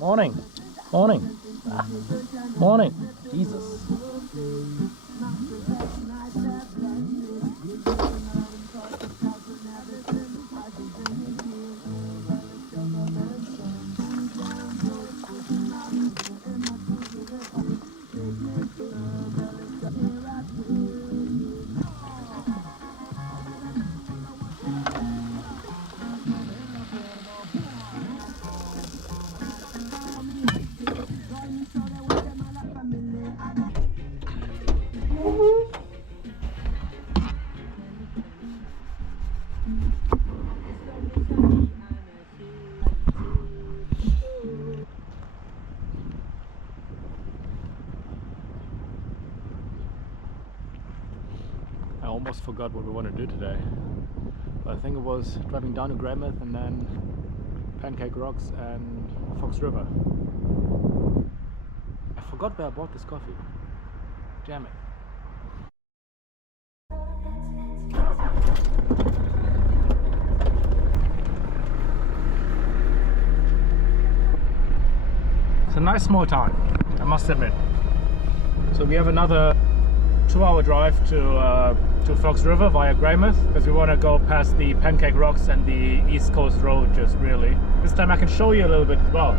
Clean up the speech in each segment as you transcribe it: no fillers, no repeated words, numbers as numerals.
Morning. Morning. Morning. Jesus. I almost forgot what we want to do today. I think it was driving down to Greymouth and then Pancake Rocks and Fox River. I forgot where I bought this coffee. Damn it. It's a nice small town, I must admit. So we have another 2-hour drive to Fox River via Greymouth because we want to go past the Pancake Rocks and the East Coast Road just really. This time I can show you a little bit as well.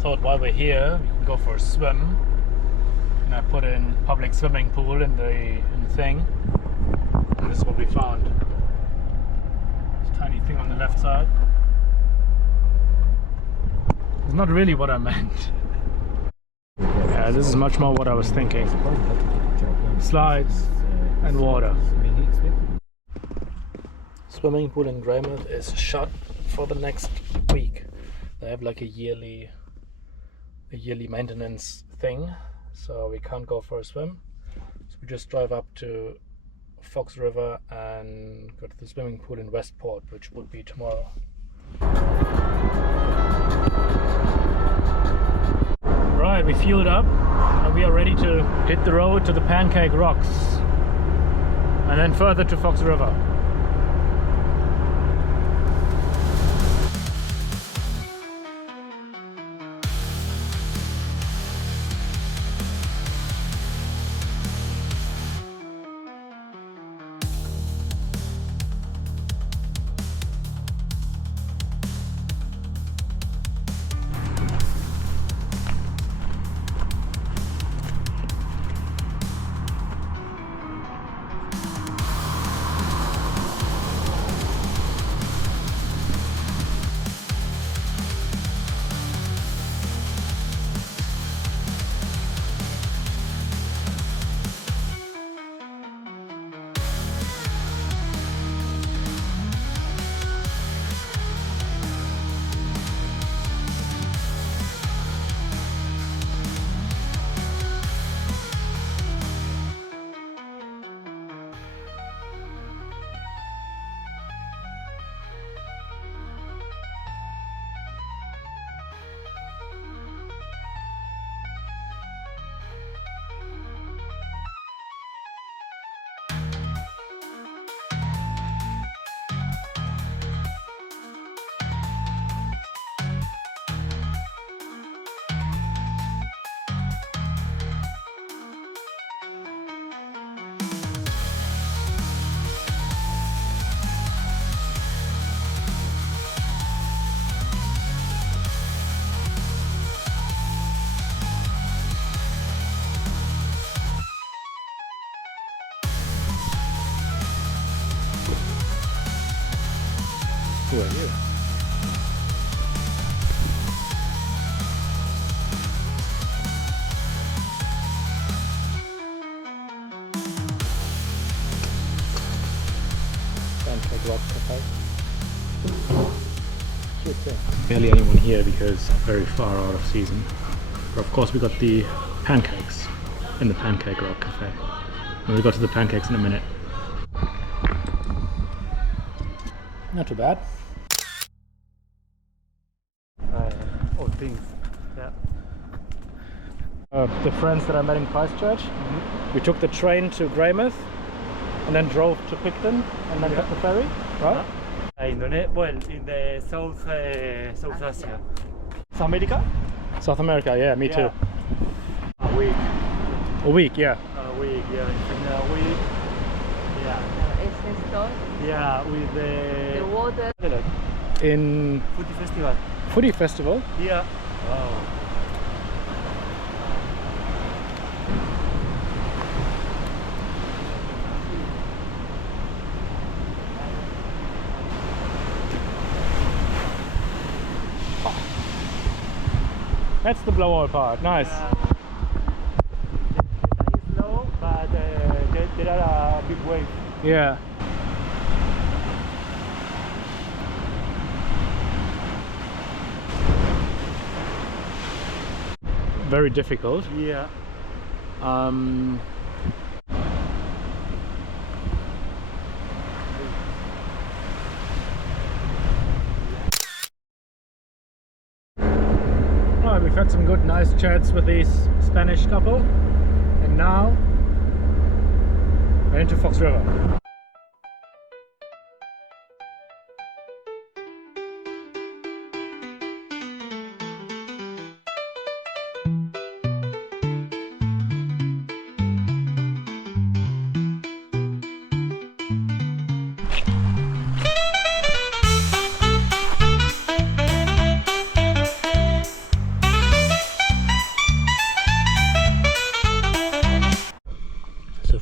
Thought while we're here we can go for a swim, and I put in public swimming pool in the thing, and this is what we found. This tiny thing on the left side. It's not really what I meant. Yeah, this is much more what I was thinking. Slides and water. Swimming pool in Greymouth is shut for the next week. They have like a yearly maintenance thing, so we can't go for a swim. So we just drive up to Fox River and go to the swimming pool in Westport, which would be tomorrow. Right, we fueled up and we are ready to hit the road to the Pancake Rocks and then further to Fox River. Who are you? Pancake Rock Cafe. Cute thing. Barely anyone here because very far out of season. But of course we got the pancakes in the Pancake Rock Cafe. And we'll go to the pancakes in a minute. Not too bad. Old things. Yeah. The friends that I met in Christchurch, we took the train to Greymouth and then drove to Picton and then took the ferry, right? Indonesia, well, in the South Asia. South America? South America, yeah, me too. A week. A week, yeah. A week, yeah. In a week. Yeah. Yeah, with the water. In Footy Festival. Footy Festival? Yeah. Wow. That's the blow-all part, nice. It is low, but there are a big wave. Yeah. Very difficult. Yeah. Right, we've had some good, nice chats with this Spanish couple, and now we're into Fox River.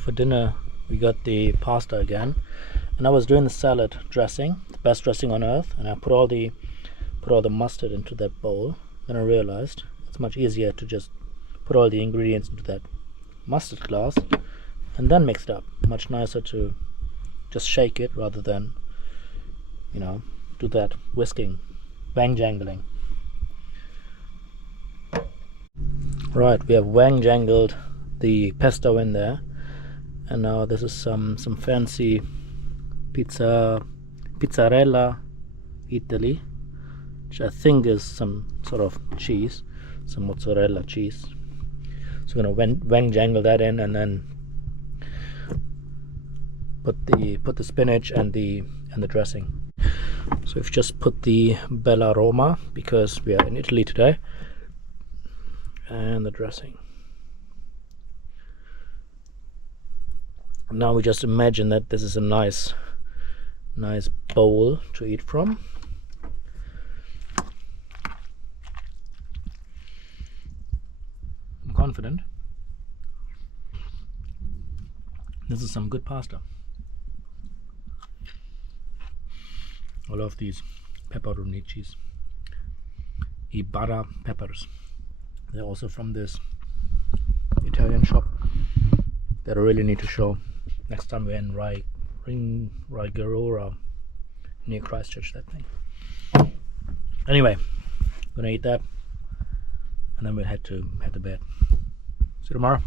For dinner we got the pasta again, and I was doing the salad dressing, the best dressing on earth, and I put all the mustard into that bowl. Then I realized it's much easier to just put all the ingredients into that mustard glass and then mix it up. Much nicer to just shake it rather than, you know, do that whisking, wang jangling. Right, we have wang jangled the pesto in there. And now this is some fancy pizzarella Italy, which I think is some sort of cheese, some mozzarella cheese. So we're gonna wang jangle that in, and then put the spinach and the dressing. So we've just put the Bella Roma because we are in Italy today, and the dressing. Now we just imagine that this is a nice bowl to eat from. I'm confident. This is some good pasta. I love these pepperonicis, Ibarra peppers. They're also from this Italian shop that I really need to show next time we're in Raigarora near Christchurch, that thing. Anyway, gonna eat that and then we'll head to bed. See you tomorrow.